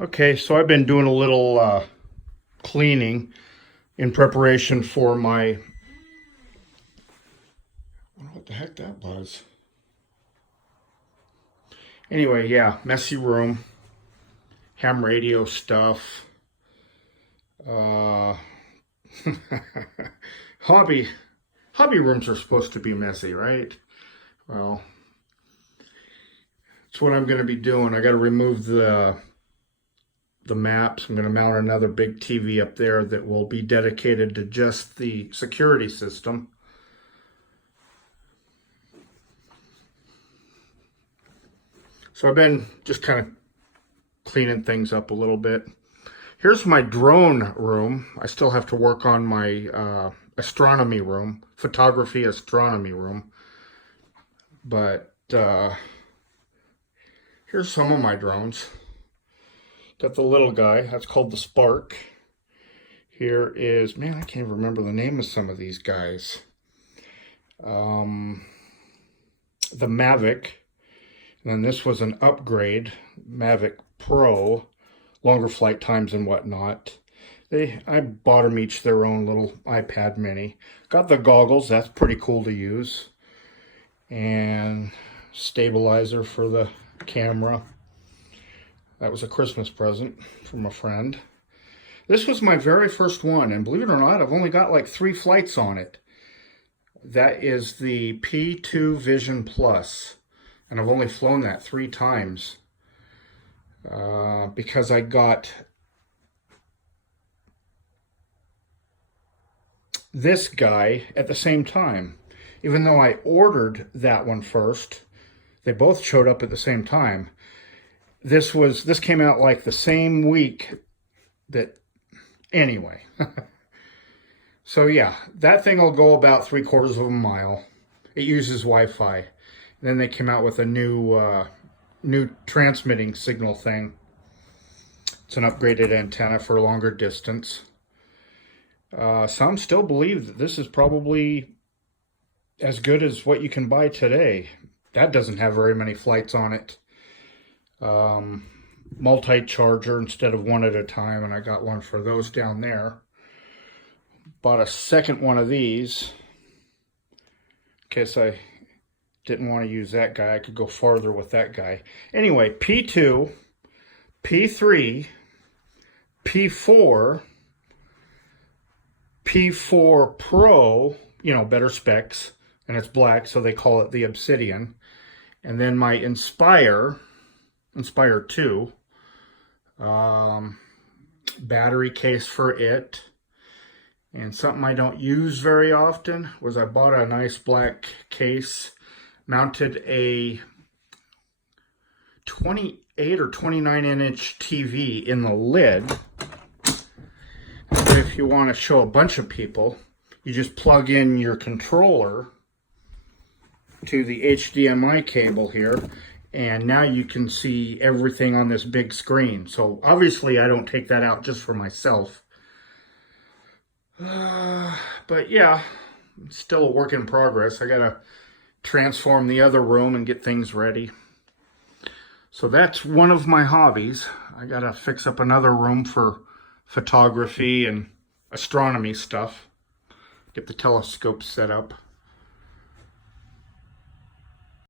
Okay, so I've been doing a little cleaning in preparation for my. I don't know what the heck that was. Anyway, yeah, messy room, ham radio stuff, uh, hobby hobby rooms are supposed to be messy, right? Well, that's what I'm going to be doing. I got to remove the maps. I'm going to mount another big TV up there that will be dedicated to just the security system. So I've been just kind of cleaning things up a little bit. Here's my drone room. I still have to work on my astronomy room, photography astronomy room. But here's some of my drones. Got the little guy, that's called the Spark. Here is, man, I can't even remember the name of some of these guys. The Mavic. And then this was an upgrade, Mavic Pro, longer flight times and whatnot. I bought them each their own little iPad mini. Got the goggles, that's pretty cool to use. And stabilizer for the camera. That was a Christmas present from a friend. This was my very first one, and believe it or not, I've only got like 3 flights on it. That is the P2 Vision Plus. And I've only flown that 3 times because I got this guy at the same time. Even though I ordered that one first, they both showed up at the same time. This came out like the same week that, anyway. So yeah, that thing will go about 3/4 of a mile. It uses Wi-Fi. Then they came out with a new transmitting signal thing. It's an upgraded antenna for a longer distance. Some still believe that this is probably as good as what you can buy today. That doesn't have very many flights on it. Multi-charger instead of one at a time, and I got one for those down there. Bought a second one of these in case I didn't want to use that guy. I could go farther with that guy. Anyway, P2, P3, P4, P4 Pro, better specs, and it's black, so they call it the Obsidian. And then my Inspire 2, battery case for it. And something I don't use very often was I bought a nice black case, mounted a 28 or 29-inch TV in the lid. But if you want to show a bunch of people, you just plug in your controller to the HDMI cable here, and now you can see everything on this big screen. So obviously I don't take that out just for myself. But yeah, it's still a work in progress. I gotta transform the other room and get things ready. So that's one of my hobbies. I gotta fix up another room for photography and astronomy stuff. Get the telescope set up.